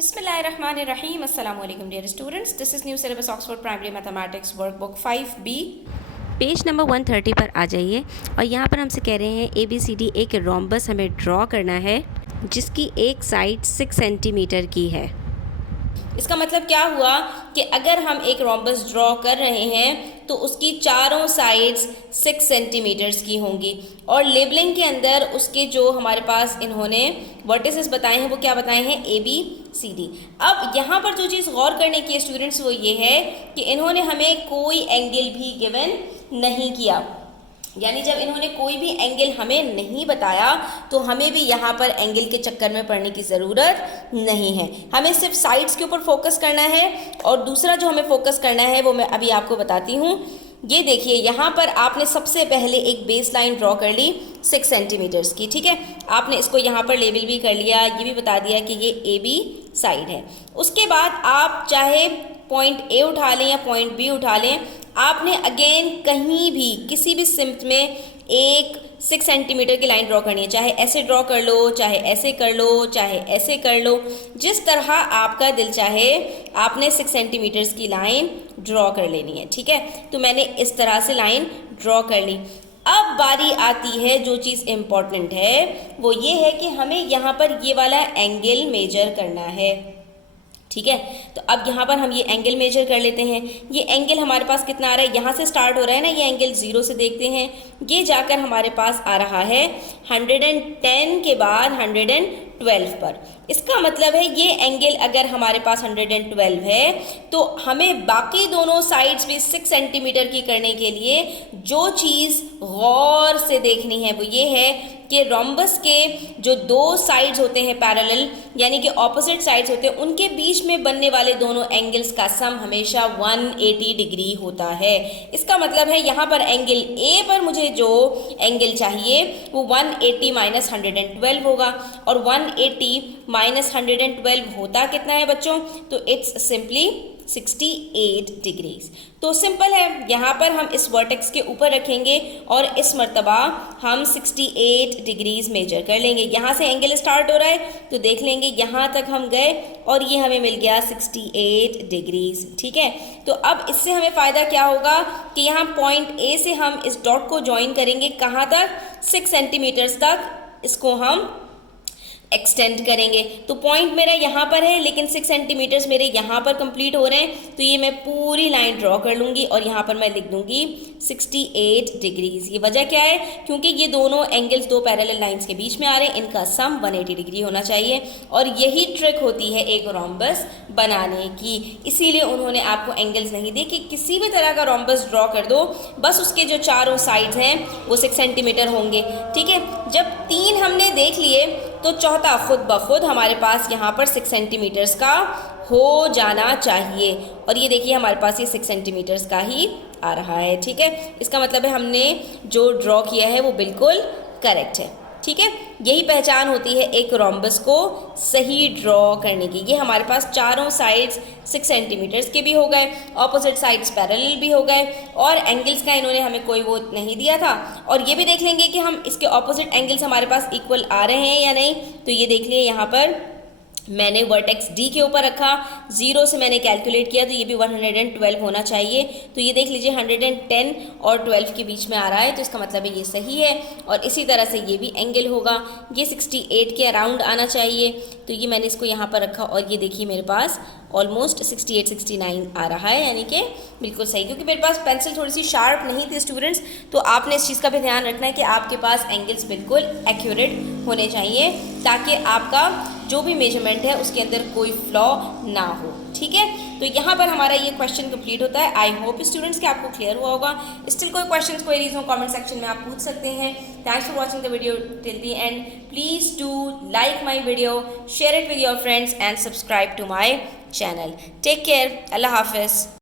Bismillahirrahmanirrahim. Assalamu alaikum dear students. This is new syllabus Oxford Primary Mathematics workbook 5B. Page number 130 पर आ जाइए और यहाँ पर हमसे कह रहे हैं ABCD एक रोम्बस हमें ड्रॉ करना है जिसकी एक साइड 6 सेंटीमीटर की है। इसका मतलब क्या हुआ कि अगर हम एक रोम्बस ड्रॉ कर रहे हैं तो उसकी चारों साइड्स 6 सेंटीमीटर्स की होंगी और लेबलिंग के अंदर उसके जो हमारे पास इन्होंने वर्टिसेस बताए हैं वो क्या बताए हैं ABCD। अब यहाँ पर जो चीज़ गौर करने की स्टूडेंट्स वो ये है कि इन्होंने हमें कोई एंगल भी गिवन नहीं किया, यानी जब इन्होंने कोई भी एंगल हमें नहीं बताया तो हमें भी यहाँ पर एंगल के चक्कर में पड़ने की ज़रूरत नहीं है। हमें सिर्फ साइड्स के ऊपर फोकस करना है और दूसरा जो हमें फोकस करना है वो मैं अभी आपको बताती हूँ। ये देखिए यहाँ पर आपने सबसे पहले एक बेस लाइन ड्रॉ कर ली 6 सेंटीमीटर्स की, ठीक है। आपने इसको यहाँ पर लेबल भी कर लिया, ये भी बता दिया कि ये AB साइड है। उसके बाद आप चाहे पॉइंट A उठा लें या पॉइंट B उठा लें, आपने अगेन कहीं भी किसी भी सिम्ट में एक 6 सेंटीमीटर की लाइन ड्रॉ करनी है। चाहे ऐसे ड्रॉ कर लो, चाहे ऐसे कर लो, चाहे ऐसे कर लो, जिस तरह आपका दिल चाहे आपने 6 सेंटीमीटर्स की लाइन ड्रॉ कर लेनी है, ठीक है। तो मैंने इस तरह से लाइन ड्रॉ कर ली। अब बारी आती है जो चीज़ इम्पॉर्टेंट है वो ये है कि हमें यहाँ पर ये वाला एंगल मेजर करना है, ठीक है। तो अब यहाँ पर हम ये एंगल मेजर कर लेते हैं। ये एंगल हमारे पास कितना आ रहा है, यहाँ से स्टार्ट हो रहा है ना, ये एंगल 0 से देखते हैं, ये जाकर हमारे पास आ रहा है 110 के बाद 112 पर। इसका मतलब है ये एंगल अगर हमारे पास 112 है तो हमें बाकी दोनों साइड्स भी 6 सेंटीमीटर की करने के लिए जो चीज़ गौर से देखनी है वो ये है कि रोम्बस के जो दो साइड्स होते हैं पैरेलल, यानी कि ऑपोजिट साइड्स होते हैं, उनके बीच में बनने वाले दोनों एंगल्स का सम हमेशा 180 डिग्री होता है। इसका मतलब है यहाँ पर एंगल A पर मुझे जो एंगल चाहिए वो 180 माइनस 112 होगा और 180 माइनस 112 होता कितना है बच्चों, तो इट्स सिंपली 68 डिग्रीज। तो सिंपल है, यहाँ पर हम इस वर्टेक्स के ऊपर रखेंगे और इस मर्तबा हम 68 डिग्रीज मेजर कर लेंगे। यहाँ से एंगल स्टार्ट हो रहा है तो देख लेंगे यहाँ तक हम गए और ये हमें मिल गया 68 डिग्रीज, ठीक है। तो अब इससे हमें फ़ायदा क्या होगा कि यहाँ पॉइंट A से हम इस डॉट को ज्वाइन करेंगे कहाँ तक, 6 सेंटीमीटर्स तक इसको हम एक्सटेंड करेंगे। तो पॉइंट मेरा यहाँ पर है लेकिन 6 सेंटीमीटर्स मेरे यहाँ पर कंप्लीट हो रहे हैं, तो ये मैं पूरी लाइन ड्रॉ कर लूँगी और यहाँ पर मैं लिख दूँगी 68 डिग्रीज। ये वजह क्या है, क्योंकि ये दोनों एंगल्स दो पैरेलल लाइंस के बीच में आ रहे हैं, इनका सम 180 डिग्री होना चाहिए और यही ट्रिक होती है एक रोम्बस बनाने की। इसीलिए उन्होंने आपको एंगल्स नहीं दिए कि किसी भी तरह का रोम्बस ड्रॉ कर दो, बस उसके जो चारों साइड्स हैं वो 6 सेंटीमीटर होंगे, ठीक है। जब 3 हमने देख लिए तो चौथा खुद ब खुद हमारे पास यहाँ पर 6 सेंटीमीटर्स का हो जाना चाहिए और ये देखिए हमारे पास ये 6 सेंटीमीटर्स का ही आ रहा है, ठीक है। इसका मतलब है हमने जो ड्रॉ किया है वो बिल्कुल करेक्ट है, ठीक है। यही पहचान होती है एक रोम्बस को सही ड्रॉ करने की। ये हमारे पास चारों साइड्स 6 सेंटीमीटर्स के भी हो गए, ऑपोजिट साइड्स पैरेलल भी हो गए और एंगल्स का इन्होंने हमें कोई वो नहीं दिया था। और ये भी देख लेंगे कि हम इसके ऑपोजिट एंगल्स हमारे पास इक्वल आ रहे हैं या नहीं। तो ये देख लिए यहाँ पर मैंने वर्टेक्स D के ऊपर रखा, 0 से मैंने कैलकुलेट किया तो ये भी 112 होना चाहिए। तो ये देख लीजिए 110 और 12 के बीच में आ रहा है, तो इसका मतलब है ये सही है। और इसी तरह से ये भी एंगल होगा, ये 68 के अराउंड आना चाहिए, तो ये मैंने इसको यहाँ पर रखा और ये देखिए मेरे पास ऑलमोस्ट 68-69 आ रहा है, यानी कि बिल्कुल सही। क्योंकि मेरे पास पेंसिल थोड़ी सी शार्प नहीं थी स्टूडेंट्स, तो आपने इस चीज़ का भी ध्यान रखना है कि आपके पास एंगल्स बिल्कुल एक्यूरेट होने चाहिए ताकि आपका जो भी मेजरमेंट है उसके अंदर कोई फ्लॉ ना हो, ठीक है। तो यहाँ पर हमारा ये क्वेश्चन कंप्लीट होता है। आई होप स्टूडेंट्स कि आपको क्लियर हुआ होगा। स्टिल कोई क्वेश्चन क्वेरीज हो कमेंट सेक्शन में आप पूछ सकते हैं। Thanks for watching the video till the end. Please do like my video, share it with your friends and subscribe to my channel. Take care, अल्लाह हाफिज़।